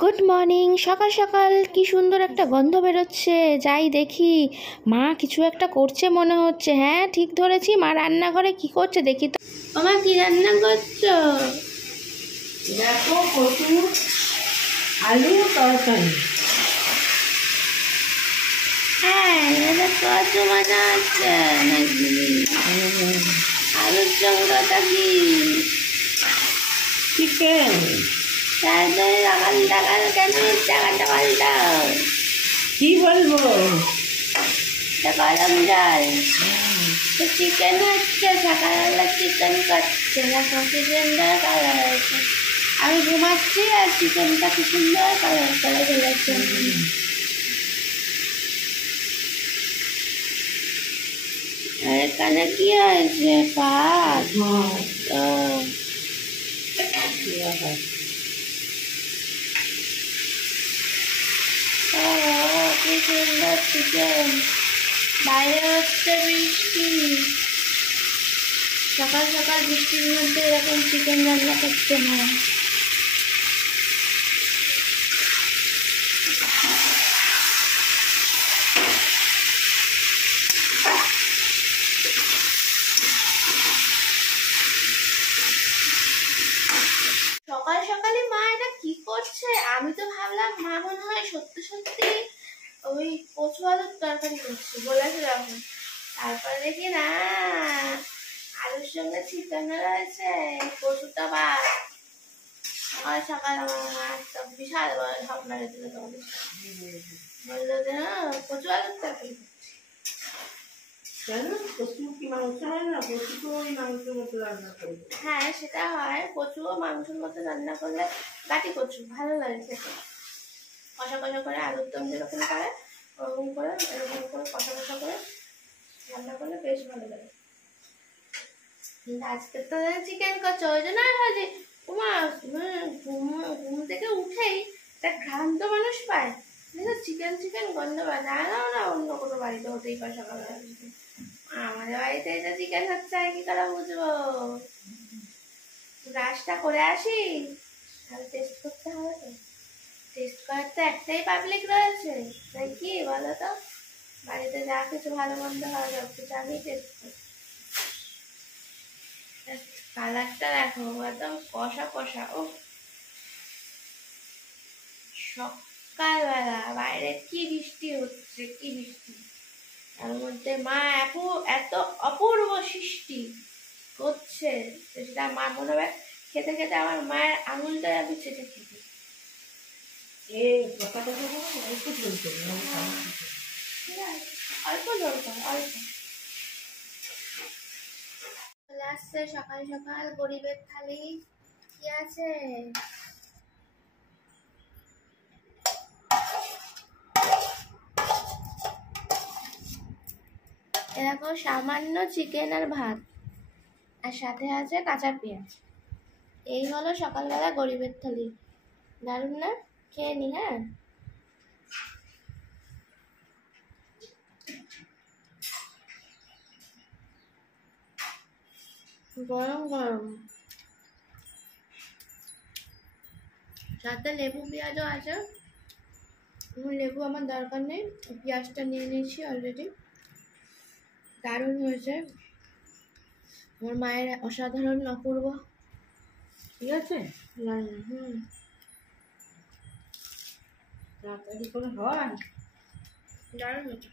Good morning. সকাল সকাল কি সুন্দর একটা গন্ধ বেরোচ্ছে, যাই দেখি। মা কিছু একটা করছে মনে হচ্ছে। হ্যাঁ, ঠিক ধরেছি, মা রান্নাঘরে কি করছে দেখি তো। মা কি রান্না করছো? দেখো, কচু আলু তরকারি। হ্যাঁ, এটা কচু বানাচ্ছে নাকি? আলুর সঙ্গটা কি? চিকেন। তাড়াতাড়ি লাগাল লাগাল কেন জায়গাটা পাল্টাও। কি বলবো? গরম জল তো চিকেন হচ্ছে, সকালবেলা চিকেন করছে, দেখো কি সুন্দর কালার হয়েছে। আমি ঘুমাচ্ছি আর চিকেনটা কি সুন্দর কালার করে ফেলেছে। আর এখানে কি হয়েছে? পাক তো কি সুন্দর চিকেন। বাইরে হচ্ছে বৃষ্টি, সকাল সকাল বৃষ্টির মধ্যে এরকম চিকেন রান্না করতে হয়। সকাল সকালে মা এটা কি করছে? আমি তো ভাবলাম মা মনে হয় সত্যি সত্যি ওই কচু আলুর তরকারি করছে বলেছে যখন, তারপরে দেখি না, আলুর সঙ্গে চিকেন রয়েছে, কচুটা বাদ। সকাল সকাল আমার মা একটা বিশাল বড় স্বপ্ন রেখেছিল, তোমাদের বললো যে কচু আলুর তরকারি। কেন? কচু কি মাংস হয় না? কচু তো ওই মাংসের মতো রান্না করবো। হ্যাঁ, সেটা হয়, কচুও মাংসের মতো রান্না করলে, গাটি কচু ভালো লাগে খেতে। কষা কষা করে আলুর দম যেরকম করে ওরকম করে, এরকম করে কষা কষা করে রান্না করলে বেশ ভালো লাগে। কিন্তু আজকে তো চিকেন করছো, ওই জন্য হয় যে উমা ঘুম থেকে উঠেই একটা ঘ্রান্ত মানুষ পায়, চিকেন চিকেন গন্ধ পায়। জানাও না অন্য কোনো বাড়িতে হতেই পারে সকালবেলা, আমাদের বাড়িতে এটা চিকেন হচ্ছে, আমি কি করে বুঝবো? ব্রাশটা করে আসি, তাহলে টেস্ট করতে হবে তো। টেস্ট করার তো একটাই পাবলিক রয়েছে, তাই কি বলো তো? বাড়িতে যা কিছু ভালো মন্দ হয় সব কিছু আমি টেস্ট করি। কালারটা দেখো, একদম কষা কষা। ও সকালবেলা বাইরে কি বৃষ্টি হচ্ছে, কি বৃষ্টি! তার মধ্যে মা এত অপূর্ব সৃষ্টি করছে, সেটা মা মনে হবে খেতে খেতে আমার মায়ের আঙুলটা আমি চেটে খেতে। অল্প দরকার, অল্প। চলে আসছে সকাল সকাল গরিবের থালি। কি আছে? এরকম সামান্য চিকেন আর ভাত, আর সাথে আছে কাঁচা পেঁয়াজ। এই হলো সকালবেলা গরিবের থালি। দারুণ না? খেয়ে নি। হ্যাঁ, গরম গরম, সাথে লেবু পেঁয়াজও আছে। লেবু আমার দরকার নেই, পেঁয়াজটা নিয়ে নিয়েছি অলরেডি। দারুণ হয়েছে, আমার মায়ের অসাধারণ অপূর্ব। ঠিক আছে, হুম, তাড়াতাড়ি করে হয়। দারুণ হয়েছে।